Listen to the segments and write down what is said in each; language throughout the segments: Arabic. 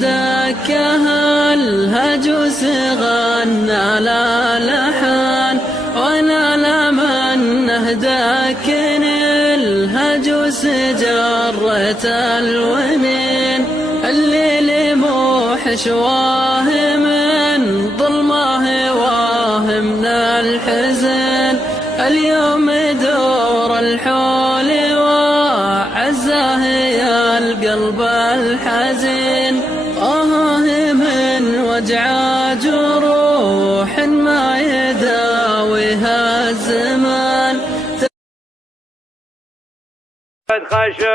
دكها الهجوس غنى لا لحن، وانا لمن دكن الهجوس جرت الومين. الليل موحش واهم من ظلمه واهم من الحزن، اليوم دور الحول وعزاه يا القلب الحزين. من وجع جروح ما يداويها الزمان،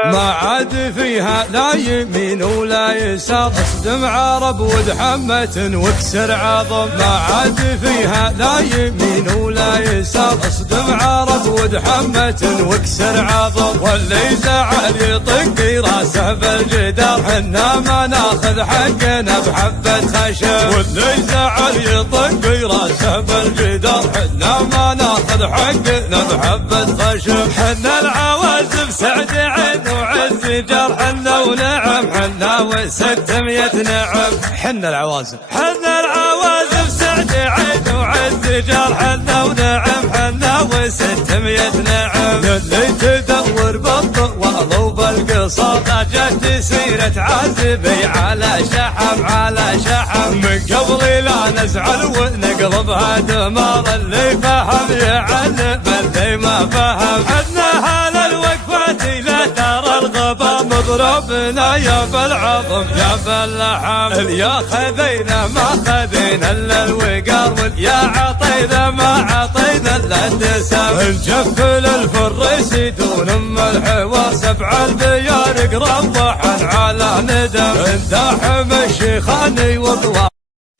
ما عاد فيها لا يمين ولا يسار، اصدم عرب ودحمة واكسر عظم. ما عاد فيها لا يمين ولا يسار، اصدم عرب ودحمة واكسر عظم. واللي زعل يطق راسه بالجدار، حنا ما ناخذ حقنا بحبة خشب. واللي زعل يطق راسه بالجدار، حنا ما ناخذ حقنا بحبة خشب. حنا العوازف سعد عين وعز جار، حنا ونعم حنا و600 نعم. حنا العوازف سعد عين وعز جار، حنا ونعم حنا و600 نعم. يلي تدور بالطوال وبالقصار، جت سيرة عازبي على شحم. من قبل لا نزعل ونقلبها دمار، اللي فهم يعلم اللي ما فهم. حنا هلا الوقفات لا ترى الغبار، مضربنا يا بالعظم يا باللحم. اليا خذينا ما خذينا الا الوقار، واليا عطينا ما عطينا الا الدسم. الجف للفريس دون الحوار، 7 البيارق روحا على ندم. انداحم الشيخاني وضوى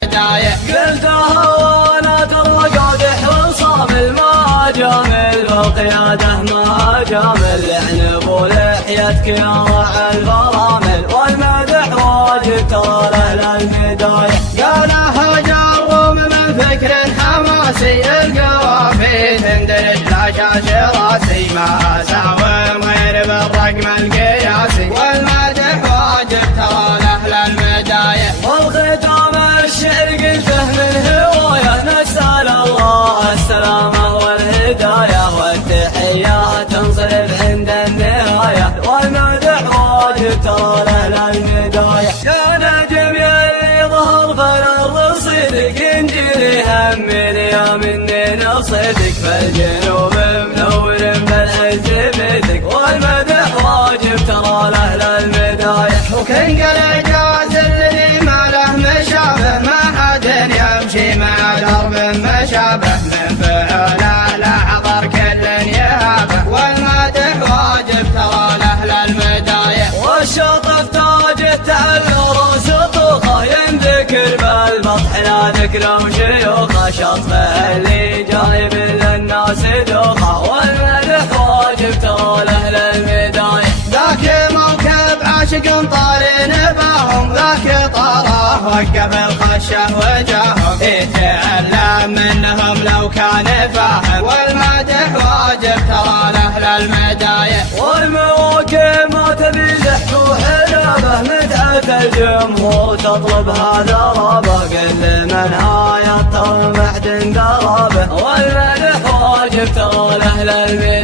قلتها وانا ترى قادح وصامل، ما جامل بالقياده ما جامل. لعنب ولحيتك يا راعي البرامل، والمدح واجب ترى له المدايح. قالها جرم من فكر حماسي، القوافي تندرج لا شاش راسي. ما اساوم غير بالرقم القياسي، والمدح واجب ترى له المدايح. والختام الشعر قلته من هوايه، نسأل الله السلامة والهداية، والتحية تنصرف عند النهاية. والمدح واجب ترى له المدايح. يا نجم يا ظهر فلا رصيدك، انجلي همني يا مني نصيدك. فالجنوب منور بالعز بيدك، والمدح واجب ترى له المدايح. وكن قال جاز الذي ما له مشابه، ما حد يمشي مع درب مشابه. من فعله لا حضر كل يهابه، والمدح واجب ترى له المدايح. والشطف تاج التعلر وسطوخه، ينذكر بالمطح لا ذكره شيوخه. شطفه اللي جايب للناس دوخه، والمدح واجب ترى له المدايح. ذاك موكب عاشق طاري نباهم، ذاك طاره وقف الخشه وجاهم. يتعلم منهم لو كان فاهم، والمدح واجب ترى له المدايح. والمواكب ما تبي ضحك وحلابه، متعة الجمهور تطلب هذا رابه. قل من هاي الطمع درابه، والمدح واجب ترى له المدايح.